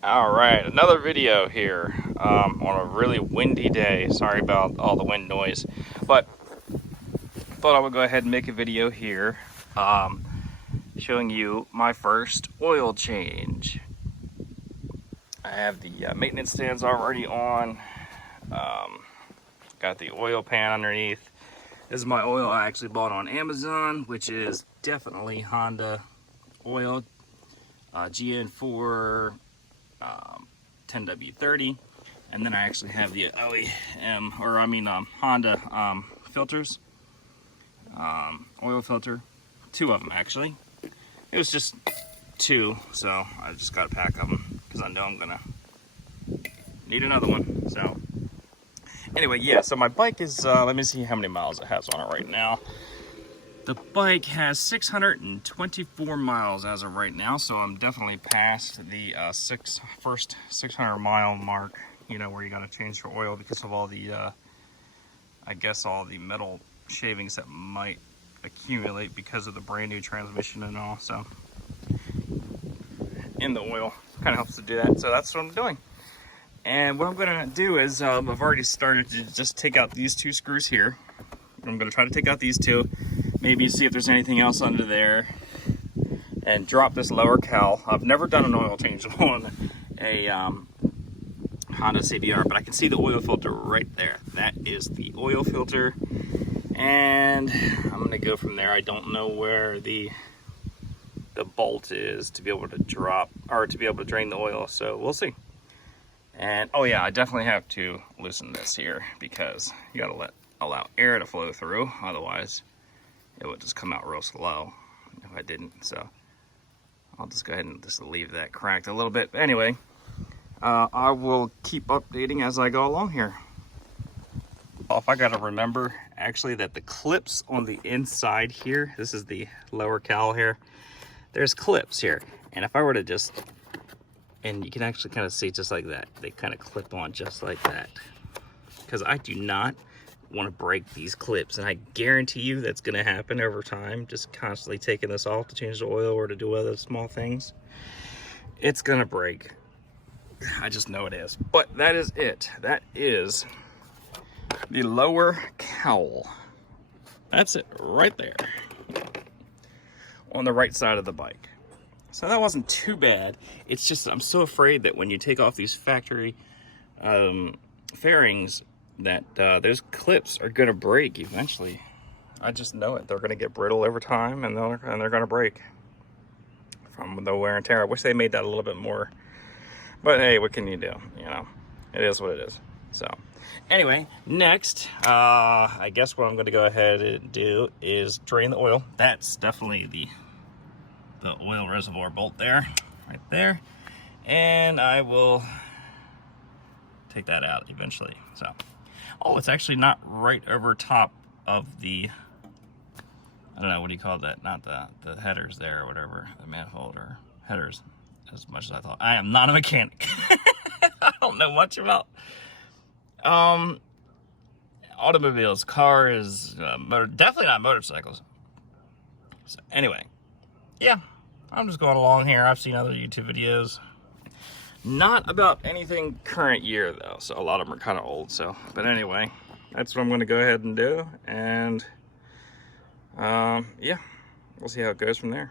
All right, another video here on a really windy day. Sorry about all the wind noise, but thought I would go ahead and make a video here showing you my first oil change. I have the maintenance stands already on, got the oil pan underneath. This is my oil I actually bought on Amazon, which is definitely Honda oil, GN4 10W30, and then I actually have the Honda filters, oil filter, two of them actually. It was just two, so I just got a pack of them because I know I'm gonna need another one. So anyway, yeah, so my bike is, let me see how many miles it has on it right now. The bike has 624 miles as of right now, so I'm definitely past the first 600 mile mark, you know, where you gotta change your oil because of all the, I guess all the metal shavings that might accumulate because of the brand new transmission and all. So in the oil kind of helps to do that, so that's what I'm doing. And what I'm gonna do is I've already started to just take out these two screws here. I'm gonna try to take out these two, maybe see if there's anything else under there, and drop this lower cowl. I've never done an oil change on a Honda CBR, but I can see the oil filter right there. That is the oil filter, and I'm gonna go from there. I don't know where the bolt is to be able to drop, or to be able to drain the oil, so we'll see. And oh yeah, I definitely have to loosen this here because you gotta allow air to flow through, otherwise it would just come out real slow if I didn't. So I'll just go ahead and just leave that cracked a little bit. But anyway, I will keep updating as I go along here. If I gotta remember actually that the clips on the inside here, this is the lower cowl here, there's clips here, and if I were to just, and you can actually kind of see just like that, they kind of clip on just like that, because I do not want to break these clips, and I guarantee you that's going to happen over time, just constantly taking this off to change the oil or to do other small things. It's going to break. I just know it is. But that is it. That is the lower cowl. That's it right there on the right side of the bike. So that wasn't too bad. It's just I'm so afraid that when you take off these factory fairings that those clips are gonna break eventually. I just know it. They're gonna get brittle over time, and they're gonna break from the wear and tear. I wish they made that a little bit more, but hey, what can you do? You know, it is what it is. So anyway, next, I guess what I'm gonna go ahead and do is drain the oil. That's definitely the oil reservoir bolt there, right there, and I will take that out eventually. So, oh, it's actually not right over top of the, I don't know, what do you call that? Not the headers there or whatever, the manifold or headers, as much as I thought. I am not a mechanic. I don't know much about automobiles, cars, definitely not motorcycles. So anyway, yeah, I'm just going along here. I've seen other YouTube videos. Not about anything current year though, so a lot of them are kind of old. So, but anyway, that's what I'm going to go ahead and do, and yeah, we'll see how it goes from there.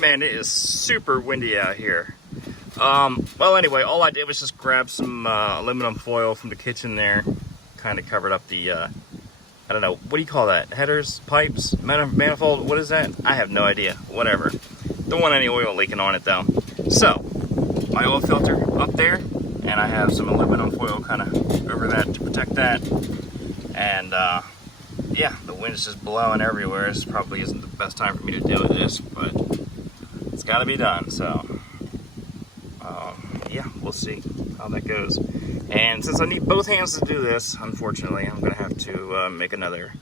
Man, it is super windy out here. Well, anyway, all I did was just grab some aluminum foil from the kitchen there, kind of covered up the I don't know, what do you call that? Headers, pipes, manifold, what is that? I have no idea. Whatever. Don't want any oil leaking on it though. So, my oil filter up there, and I have some aluminum foil kind of over that to protect that. And yeah, the wind's just blowing everywhere. This probably isn't the best time for me to do this, but it's got to be done. So yeah, we'll see how that goes. And since I need both hands to do this, unfortunately, I'm gonna have to make another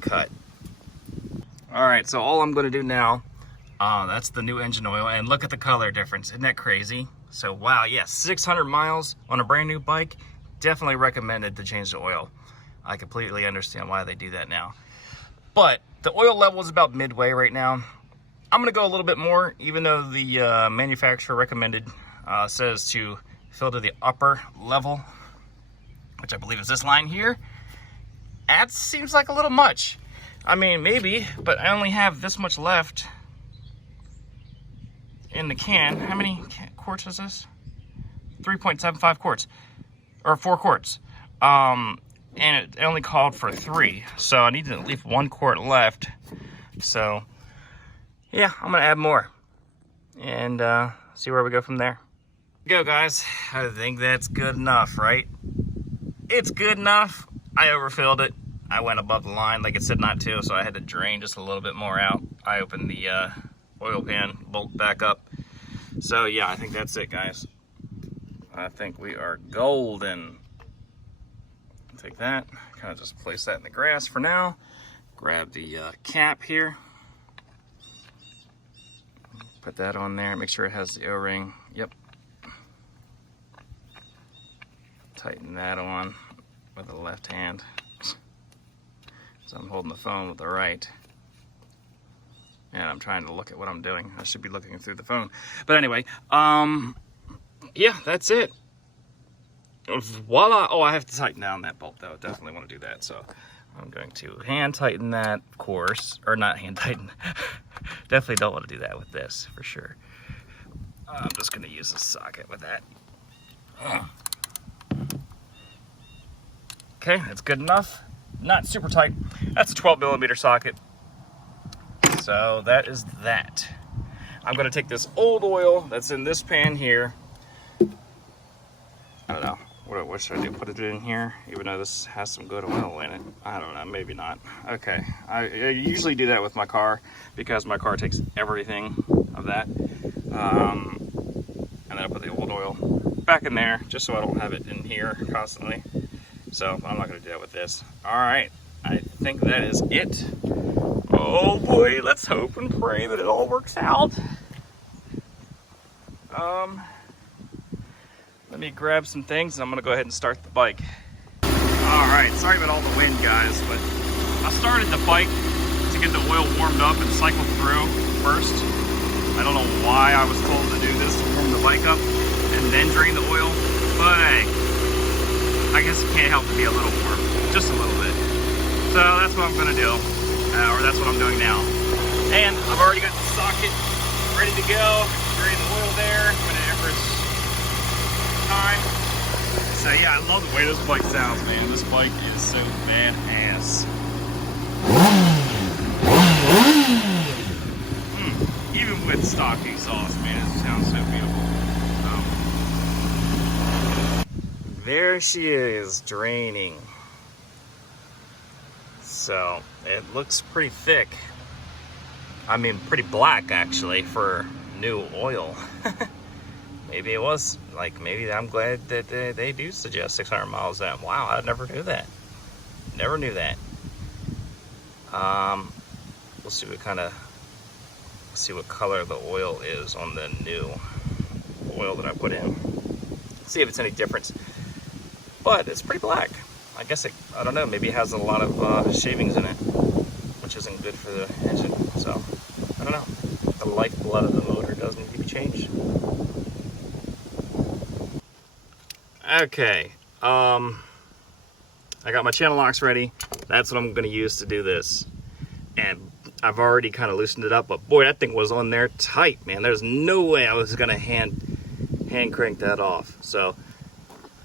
cut. All right, so all I'm gonna do now, that's the new engine oil, and look at the color difference. Isn't that crazy? So wow, yes, 600 miles on a brand new bike, definitely recommended to change the oil. I completely understand why they do that now. But the oil level is about midway right now. I'm gonna go a little bit more, even though the manufacturer recommended says to fill to the upper level, which I believe is this line here. That seems like a little much. I mean, maybe, but I only have this much left in the can. How many quarts is this? 3.75 quarts, or 4 quarts. And it only called for 3, so I need at least 1 quart left. So yeah, I'm gonna add more and see where we go from there. Go, guys. I think that's good enough, right? It's good enough. I overfilled it. I went above the line like it said not to, so I had to drain just a little bit more out. I opened the oil pan bolt back up. So yeah, I think that's it, guys. I think we are golden. Take that, kind of just place that in the grass for now. Grab the cap here. Put that on there, make sure it has the O-ring. Yep. Tighten that on with the left hand. So I'm holding the phone with the right. And I'm trying to look at what I'm doing. I should be looking through the phone. But anyway, yeah, that's it. Voila. Oh, I have to tighten down that bolt though. Definitely want to do that. So I'm going to hand tighten that, of course. Or not hand tighten. Definitely don't want to do that with this, for sure. I'm just going to use a socket with that. Okay, that's good enough. Not super tight. That's a 12mm socket. So that is that. I'm going to take this old oil that's in this pan here. I don't know. What should I do? Put it in here? Even though this has some good oil in it. I don't know. Maybe not. Okay. I usually do that with my car because my car takes everything of that. And then I put the old oil back in there just so I don't have it in here constantly. So I'm not going to do that with this. Alright, I think that is it. Oh boy, let's hope and pray that it all works out. Let me grab some things and I'm going to go ahead and start the bike. Alright, sorry about all the wind, guys, but I started the bike to get the oil warmed up and cycled through first. I don't know why I was told to do this, to warm the bike up and then drain the oil, but hey, I guess it can't help to be a little warm, just a little bit. So that's what I'm gonna do, or that's what I'm doing now. And I've already got the socket ready to go, drain the oil there whenever it's time. So yeah, I love the way this bike sounds, man. This bike is so badass. Even with stock exhaust, man, it sounds so beautiful. There she is, draining. So it looks pretty thick. I mean, pretty black actually for new oil. Maybe it was like, maybe I'm glad that they do suggest 600 miles an hour. Wow, I never knew that. Never knew that. We'll see what color the oil is on the new oil that I put in. See if it's any difference. But it's pretty black. I guess I don't know, maybe it has a lot of shavings in it, which isn't good for the engine. So, I don't know. The lifeblood of the motor does need to be changed. Okay, I got my channel locks ready. That's what I'm gonna use to do this. And I've already kind of loosened it up, but boy, that thing was on there tight, man. There's no way I was gonna hand crank that off. So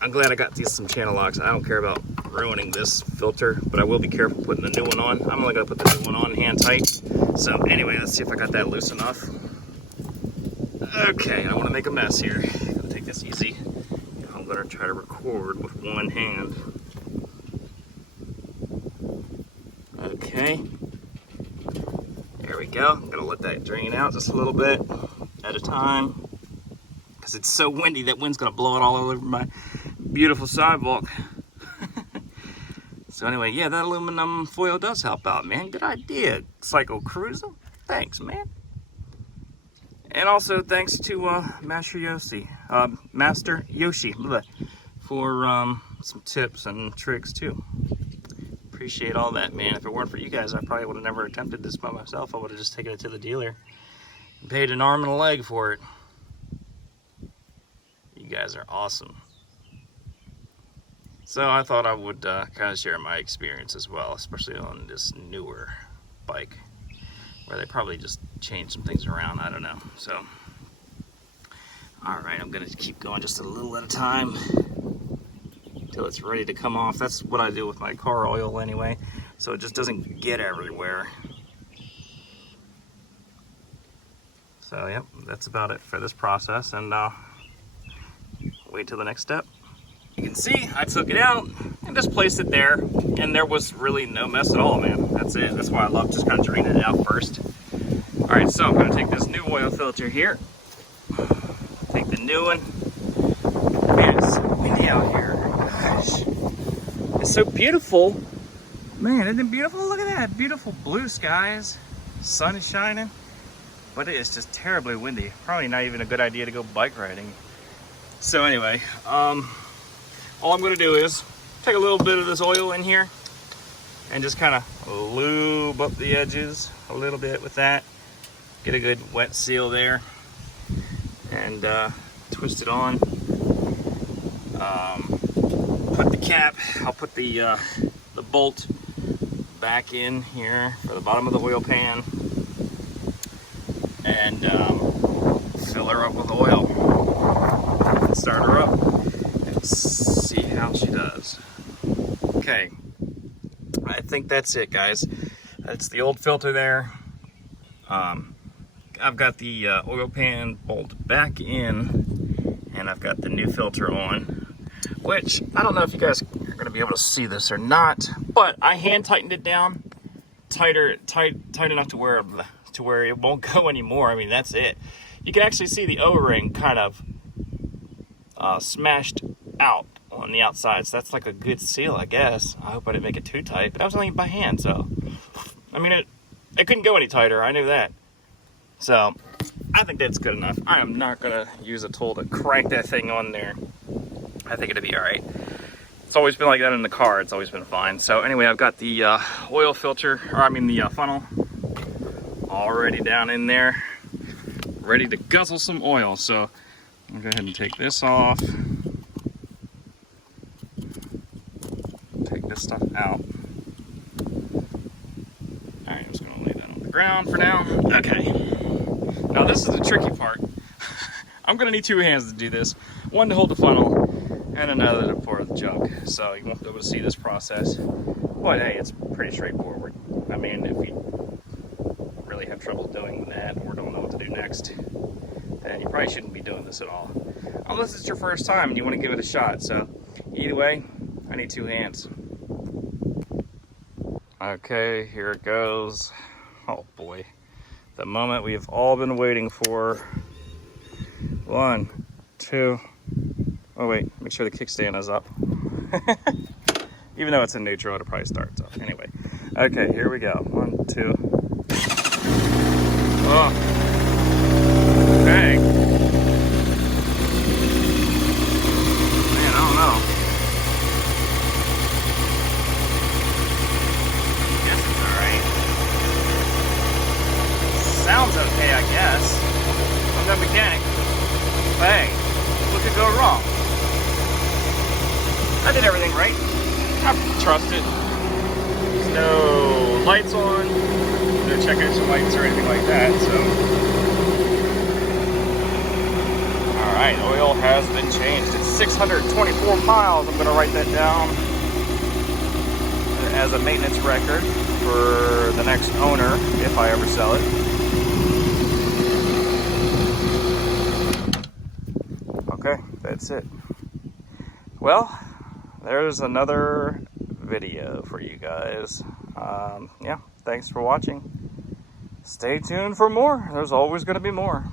I'm glad I got some channel locks. I don't care about ruining this filter, but I will be careful putting the new one on. I'm only gonna put the new one on hand tight. So anyway, let's see if I got that loose enough. Okay, I don't want to make a mess here. I'm gonna take this easy. I'm gonna try to record with one hand. Okay. There we go. I'm gonna let that drain out just a little bit at a time, because it's so windy that wind's gonna blow it all over my beautiful sidewalk. So anyway, yeah, that aluminum foil does help out, man. Good idea, Cycle Cruiser. Thanks, man. And also thanks to Master Yoshi for some tips and tricks too. Appreciate all that, man. If it weren't for you guys, I probably would have never attempted this by myself. I would have just taken it to the dealer Paid an arm and a leg for it. You guys are awesome. So I thought I would kind of share my experience as well, especially on this newer bike, where they probably just changed some things around, I don't know. So, alright, I'm gonna keep going just a little at a time until it's ready to come off. That's what I do with my car oil anyway, so it just doesn't get everywhere. So yep, that's about it for this process, and wait till the next step. You can see I took it out and just placed it there, and there was really no mess at all, man. That's it. That's why I love just kind of draining it out first. Alright, so I'm going to take this new oil filter here. Take the new one. Man, it's so windy out here. Gosh. It's so beautiful. Man, isn't it beautiful? Look at that. Beautiful blue skies. Sun is shining. But it is just terribly windy. Probably not even a good idea to go bike riding. So anyway, all I'm going to do is take a little bit of this oil in here and just kind of lube up the edges a little bit with that. Get a good wet seal there and twist it on. Put the cap, I'll put the bolt back in here for the bottom of the oil pan and fill her up with oil. Start her up and see how she does. Okay, I think that's it, guys. That's the old filter there. I've got the oil pan bolt back in, and I've got the new filter on, which I don't know if you guys are going to be able to see this or not, but I hand tightened it down tight enough to where it won't go anymore. I mean, that's it. You can actually see the O-ring kind of smashed out on the outside, so that's like a good seal, I guess. I hope I didn't make it too tight, but I was only by hand, so I mean, it couldn't go any tighter. I knew that. So I think that's good enough. I am not gonna use a tool to crank that thing on there. I think it'll be all right. It's always been like that in the car. It's always been fine. So anyway, I've got the oil filter, or I mean the funnel, already down in there, ready to guzzle some oil. So I'm gonna go ahead and take this off. Take this stuff out. All right, I'm just gonna lay that on the ground for now. Okay. Now this is the tricky part. I'm gonna need two hands to do this. One to hold the funnel and another to pour the jug. So you won't be able to see this process. But hey, it's pretty straightforward. I mean, if you really have trouble doing that or don't know what to do next, then you probably shouldn't be doing this at all. Unless it's your first time and you want to give it a shot. So either way, I need two hands. Okay, here it goes. Oh boy. The moment we've all been waiting for. 1, 2. Oh wait, make sure the kickstand is up. Even though it's in neutral, it'll probably start. So anyway. Okay, here we go. 1, 2. Oh. Dang. Man, I don't know. Guess it's alright. Sounds okay, I guess. I'm the mechanic. Hey, what could go wrong? I did everything right. I trust it. There's no lights on, no check engine lights or anything like that, so. Alright, oil has been changed. It's 624 miles. I'm gonna write that down as a maintenance record for the next owner, if I ever sell it. Okay, that's it. Well, there's another video for you guys. Yeah, thanks for watching. Stay tuned for more. There's always going to be more.